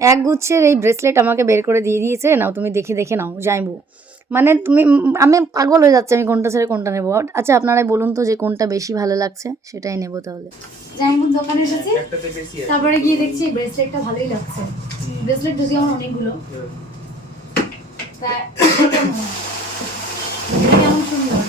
এক গুচ্ছের এই ব্রেসলেট আমাকে বের করে দিয়ে দিয়েছে। নাও তুমি দেখে দেখে নাও যাইবো। মানে তুমি আমি পাগল হয়ে যাচ্ছে আমি কোনটা ছেড়ে কোনটা নেব। আচ্ছা আপনারাই বলুন তো যে কোনটা বেশি ভালো লাগছে সেটাই নেব তাহলে। দোকানে এসেছি। একটাতে বেশি আছে। তারপরে গিয়ে দেখছি ব্রেসলেটটা ভালোই লাগছে। ব্রেসলেট যদি আমার অনেকগুলো। কেমন সুন্দর।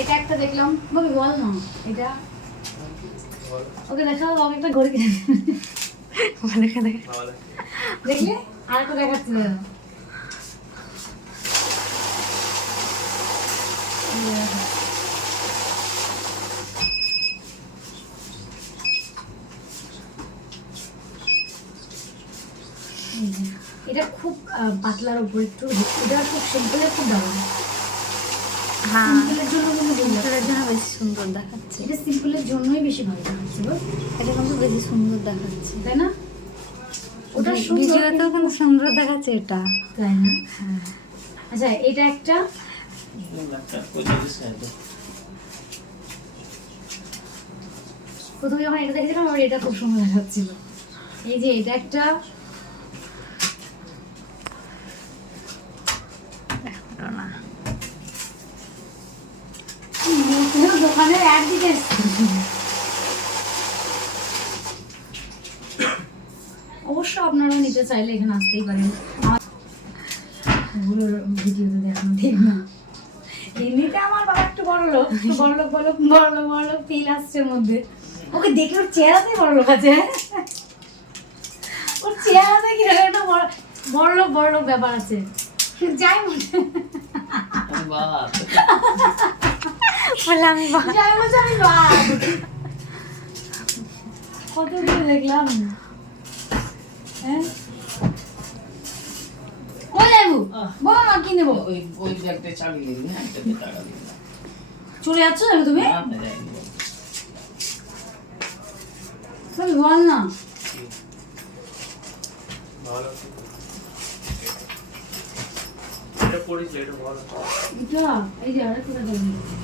এটা একটা দেখলাম বল না? এটা ওকে দেখাও আমাকে একটা ঘড়ি কিনে দে। দেখে দেখে। দেখলে আর একটা দেখাচ্ছে এটা খুব আহ, পাতলার উপর একটু এটা খুব সিম্পলের খুব দারুণ। হ্যাঁ সিম্পলের জন্য কিন্তু সিম্পলের জন্য বেশি সুন্দর দেখাচ্ছে। এটা সিম্পলের জন্যই বেশি ভালো দেখাচ্ছে এটা কিন্তু বেশি সুন্দর দেখাচ্ছে। তাই না? ওটা ভিডিওতেও কিন্তু সুন্দর দেখাচ্ছে এটা। তাই না? আচ্ছা এটা একটা? প্রথমে যখন এটা দেখেছিলাম আমার এটা খুব সুন্দর দেখাচ্ছিল। এই যে এটা একটা না পুরো দোকানের এক দিকে অবশ্য আপনারাও নিতে চাইলে এখানে আসতেই পারেন। ওগুলোর ভিডিওতে দেখানো ঠিক না। এমনিতে আমার বাবা একটু বড় লোক বড় লোক বড় লোক বড় লোক বড় লোক ফিল আসছে মধ্যে। ওকে দেখে ওর চেহারাতেই বড় লোক আছে? ওর চেহারাতে কি একটা বড় বড় লোক বড় লোক ব্যাপার আছে। যাই মনে বাহ। বলে আমি কত দূর দেখলাম হ্যাঁ বল না কি নেব? ওই ওই ব্যাগটা চালিয়ে দিবি না একটাতে টাকা দিবি। চলে যাচ্ছ যাবে তুমি? বল। তুমি বল না। ভালো আছে। এটা পড়েছিল এটা ভালো এটা এই যে আরেকটা দেবো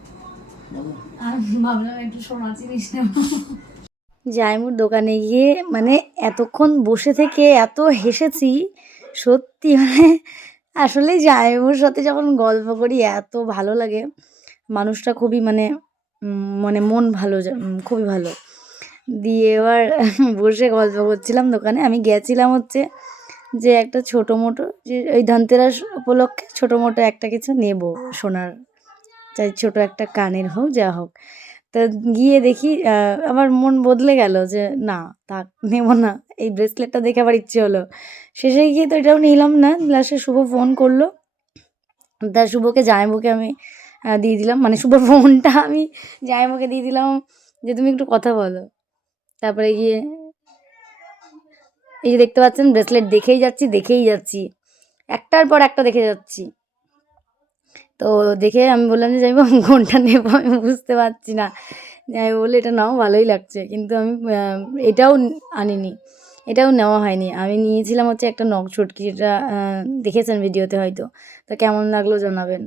নেব। জাইমুর দোকানে গিয়ে মানে এতক্ষণ বসে থেকে এত হেসেছি, সত্যি মানে আসলে জাইমুর সাথে যখন গল্প করি এত ভালো লাগে। মানুষটা খুবই মানে মানে মন ভালো খুবই ভালো। দিয়ে এবার বসে গল্প করছিলাম দোকানে। আমি গেছিলাম হচ্ছে যে একটা ছোটো মোটো, যে ওই ধনতেরাস উপলক্ষে ছোটো মোটো একটা কিছু নেব সোনার চাই ছোটো একটা কানের হোক, যা হোক। তা গিয়ে দেখি আমার মন বদলে গেল যে, না, থাক, নেব না। এই ব্রেসলেটটা দেখে আবার ইচ্ছে হলো। শেষে গিয়ে তো এটাও নিলাম না। লাস্টে শুভ ফোন করল। তা শুভকে জামাইবুকে আমি দিয়ে দিলাম। মানে শুভ ফোনটা আমি জামাইবুকে দিয়ে দিলাম যে, তুমি একটু কথা বলো। তারপরে গিয়ে, এই যে দেখতে পাচ্ছেন, ব্রেসলেট দেখেই যাচ্ছি দেখেই যাচ্ছি। একটার পর একটা দেখে যাচ্ছি। তো দেখে আমি বললাম যে আমি কোনটা নেব আমি বুঝতে পারছি না। আমি বলি এটা নাও, ভালোই লাগছে। কিন্তু আমি এটাও আনিনি, এটাও নেওয়া হয়নি। আমি নিয়েছিলাম হচ্ছে একটা নখ ছটকি, যেটা দেখেছেন ভিডিওতে হয়তো। তা কেমন লাগল জানাবেন।